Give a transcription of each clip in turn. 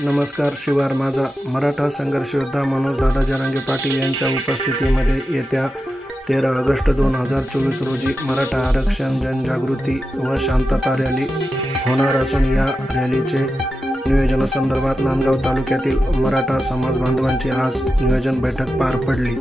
नमस्कार. शिवार माझा मराठा संघर्ष योद्धा मनोज दादा जरांगे पाटील यांच्या उपस्थितीमध्ये येत्या 13 ऑगस्ट 2024 रोजी मराठा आरक्षण जनजागृती व शांतता रॅली होणार असून या रॅलीचे नियोजनासंदर्भात नांदगाव तालुक्यातील मराठा समाज बांधवांची आज नियोजन बैठक पार पडली.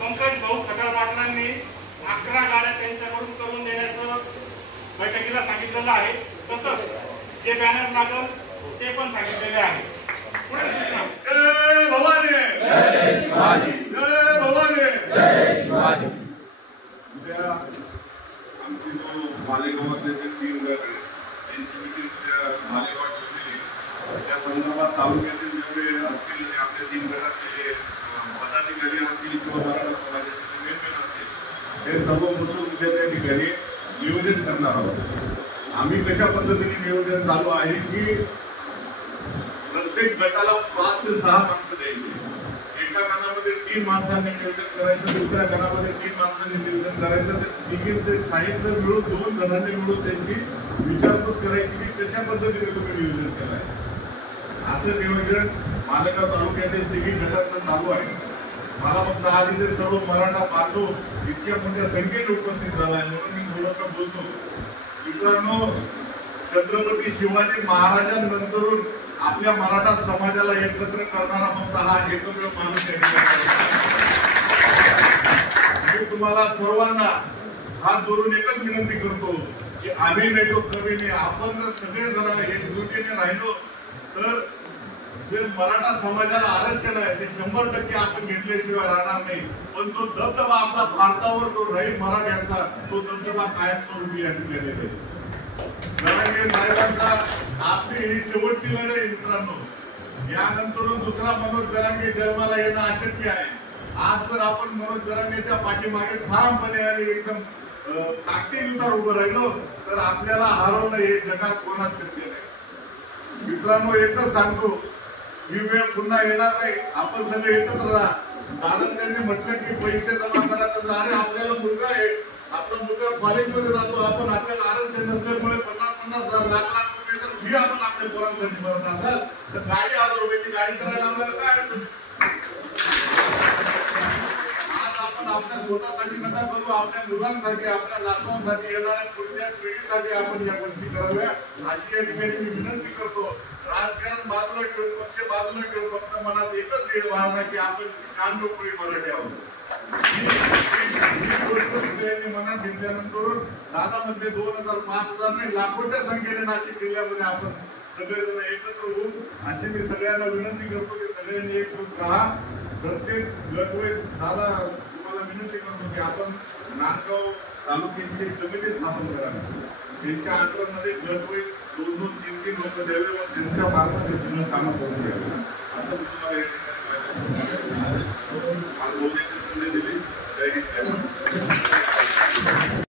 पंकज भाऊ खताळ पाटलांनी 11 गाड्या त्यांच्याकडून करून देण्याचं बैठकीला सांगितलेलं आहे. तसंच जे बॅनर लागल ते पण सांगितलेले आहे. जय भवानी, जय शिवाजी, जय भवानी, जय शिवाजी. उद्या आमची जो मालेगावातले जे 3 गट त्यांची मिटिंग मालेगावात ठेवली. त्या संदर्भात तालुक्यातील जेवढे असतील ते आपल्या 3 गटातले पदाधिकारी असतील किंवा मराठा समाजाचे मेंबर असतील हे सर्व बसून उद्या त्या ठिकाणी नियोजन करणार आहोत. आम्ही कशा पद्धतीने नियोजन चालू आहे की प्रत्येक गटाला 5 ते 6 माणसं द्यायची. एका गणामध्ये 3 माणसांनी नियोजन करायचं, दुसऱ्या गणामध्ये 3 माणसांनी नियोजन करायचं. ते तिघींचे साहित्य मिळून 2 जणांनी मिळून त्यांची विचारपूस करायची की कशा पद्धतीने तुम्ही नियोजन केलाय. असं नियोजन मालेगाव तालुक्यातील तिघी गटांचं चालू आहे. मला फक्त आज इथे सर्व मराठा बांधव इतक्या मोठ्या संख्येने उपस्थित झालाय म्हणून मी थोडंसं बोलतो. मित्रांनो, छत्रपती शिवाजी महाराजांनंतरून आपल्या मराठा समाजाला एकत्र करणारा फक्त हा एकमेव माणूस आहे. मी तुम्हाला सर्वांना हात जोडून एकच विनंती करतो की आम्ही नाही तो कमी नाही, आपण जर सगळे जण एकजुटीने राहिलो तर जे मराठा समाजाला आरक्षण आहे ते 100% आपण घेतल्याशिवाय राहणार नाही. पण जो दबदबा आपला भारतावर जो राहील मराठ्यांचा तो दबदबा कायमस्वरूपी या ठिकाणी राहील. जरांगे साहेबांचा आपली ही शेवटची लढाई मित्रांनो. यानंतरून दुसरा मनोज जरांगे जन्माला येणं अशक्य आहे. आज जर आपण मनोज जरांगेच्या पाठीमागे ठामपणे आणि एकदम ताकदीनुसार उभं राहिलो तर आपल्याला हरवणं हे जगात कोणाच शक्य नाही. मित्रांनो, एकच सांगतो, ही वेळ पुन्हा येणार नाही. आपण सगळे एकत्र राहा. दादा त्यांनी म्हटलं की पैसे जमा करा. तर अरे आपल्याला मुलगा आहे, आपला मुलगा कॉलेजमध्ये जातो, आपण आपल्याला आरक्षण नसल्यामुळे 50,000 लाख रुपये जर फी आपण आपल्या पोरांसाठी भरत असाल तर 10,000 रुपयाची गाडी करायला आपल्याला काय अडचण. आज आपण आपल्या स्वतःसाठी नका करू, आपल्या मुलांसाठी, आपल्या नातवांसाठी, येणाऱ्या पुढच्या पिढीसाठी आपण या गोष्टी कराव्या अशी या ठिकाणी मी विनंती करतो. राजकारण बाजूला ठेवून, पक्ष बाजूला ठेवून फक्त मनात एकच ध्येय बाळगा की आपण शानडोकरी मराठी आहोत. मनात घेतल्यानंतर दादामध्ये 2,000-5,000 नाही लाखोच्या संख्येने नाशिक जिल्ह्यामध्ये आपण सगळेजण एकत्र होऊ अशी मी सगळ्यांना विनंती करतो की सगळ्यांनी एकजूट राहा. प्रत्येक गटवाईज दादा तुम्हाला विनंती करतो की आपण नांदगाव तालुक्याची एक कमिटी स्थापन करावी. त्यांच्या अंतरामध्ये गटवाईज 2-2, 3-3 लोक द्यावे व त्यांच्या मार्फत हे सगळं कामं करून घ्यावे असं मी तुम्हाला